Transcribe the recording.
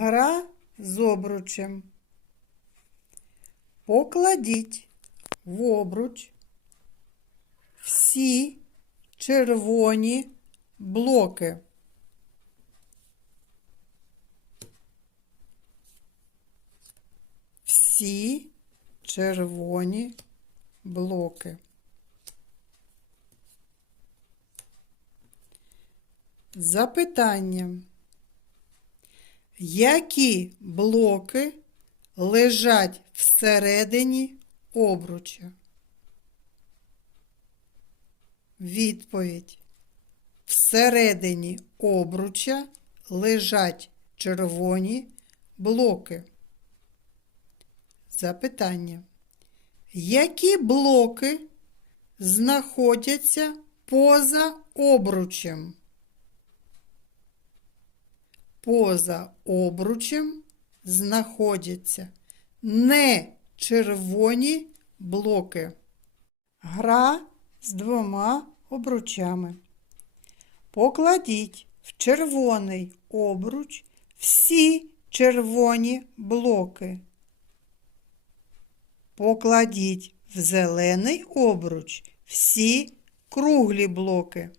Гра з обручем. Покладіть в обруч всі червоні блоки. Всі червоні блоки. Запитання. Які блоки лежать всередині обруча? Відповідь. Всередині обруча лежать червоні блоки. Запитання. Які блоки знаходяться поза обручем? Поза обручем знаходяться не червоні блоки. Гра з двома обручами. Покладіть в червоний обруч всі червоні блоки. Покладіть в зелений обруч всі круглі блоки.